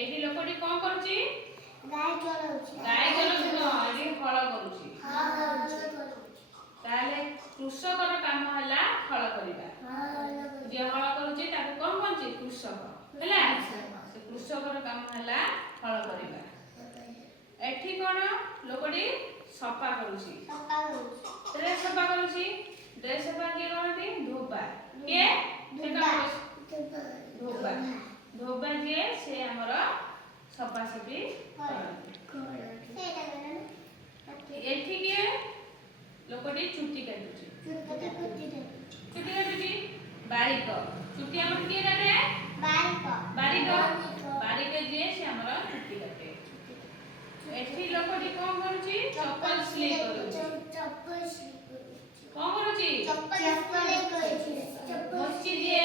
एठी लोकटी कोन करूची गाय चलाउची एठी हळ करूची ताले कृषकर काम हला हळ करिबा जे हळ करूची ताको कोन कोनची कृषक हला से कृषकर काम हला हळ करिबा एठी कोन लोकटी सफा करूची ड्रेस सफा करूची ड्रेस सफा के करती धोबा के धोबा धोबा जे से हमर सफा सफी करती एठी के लोकटी चुट्टी काटुची बारीक चुट्टी हमर के काटे बारीक जे से हमर चुट्टी काटे एठी लोकटी कोन करूची चप्पल सिलाई करूची कोन करूची मोची जे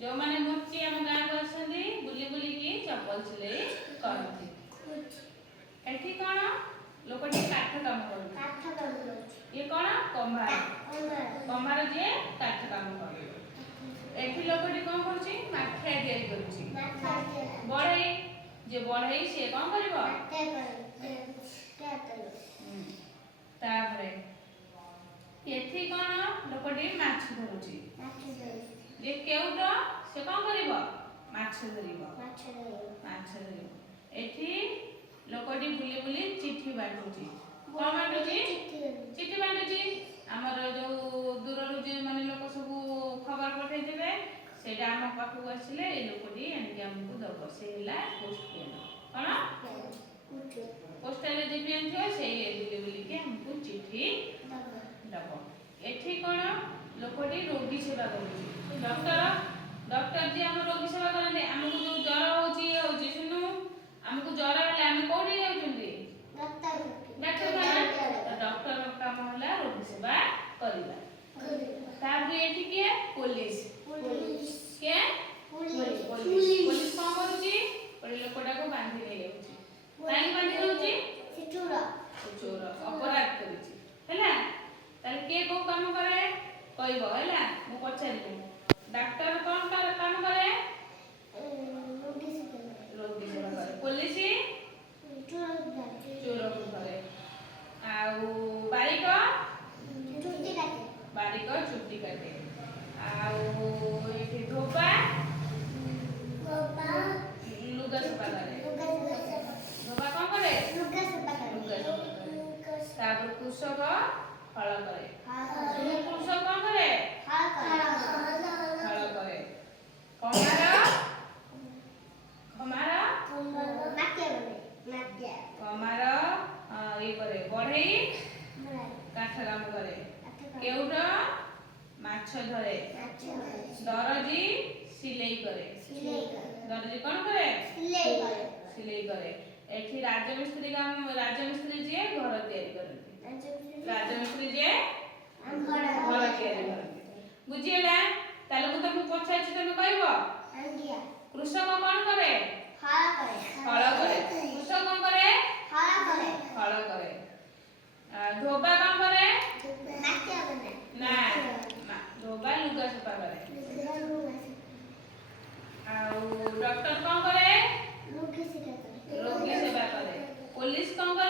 जो माने मोची हम गाय को आसंदी बुली बुली की चप्पल सिलाई करती एठी कोन लोकटी काठ काम करूची ये कोन कम्हार जे काठ काम करूची एठी लोकटी कोन करूची माठिया तयारी करूची बढई जे बढई से कोन करबो तापरे एठी कोन लोकटी माछ धरुची जे केउट से कोन करबो माछ धरिबो एठी लोकटी बुली बुली चिट्ठी बाटुची कोन बाटुची चिट्ठी बाटुची हमर जो दूर जे माने लोक सब खबर पठै देबे सेटा हम पाखु आसिले ए लोकटी एनके हमकु दबो से हला पोस्टमैन कोन पोस्टल जे पेन थियो से बुली बुली के हमकु चिट्ठी दबो एठी कोन लोकटी रोगी सेवा करूची डॉक्टर जे हम रोगी सेवा करने हमकु जो ज्वर होची सुनु हमकु ज्वर हले हम कोठी जाउछुंदी डॉक्टर काम होला रोगी सेवा करिबा ताबे एठी के पुलिस के पुलिस कोन करूची ओइ लोकटा को बांधी नै जाउची काई बांधी दउची चोर अपराध करूची हैला ताले के को काम करे कहबो हैला मु पछारी डॉक्टर कोन काम करे रोगी सेवा करे पुलिस चोर को करे आउ बारीक चुट्टी काटे आउ एठी धोबा लुगा सफा करे धोबा कोन करे लुगा सफा करे तापर कृषक हळ करे कृषक कोन करे हळ करे कमार ये करे बढई काठ काम करे केउट माछ धरे दरजी सिलाई करे दरजी कोन करे सिलाई करे एठी राजमिस्त्री जे घर तयारी करती राजमिस्त्री जे घर तयारी करती बुझिएला ताले मु तुमको पछाइछि तुम कहबो कृषक कोन करे हळ करे कृषक कोन करे हळ करे धोबा कोन करे ना धोबा लुगा सफा करे आउ डॉक्टर कोन करे रोगी सेवा करे पुलिस कोन करे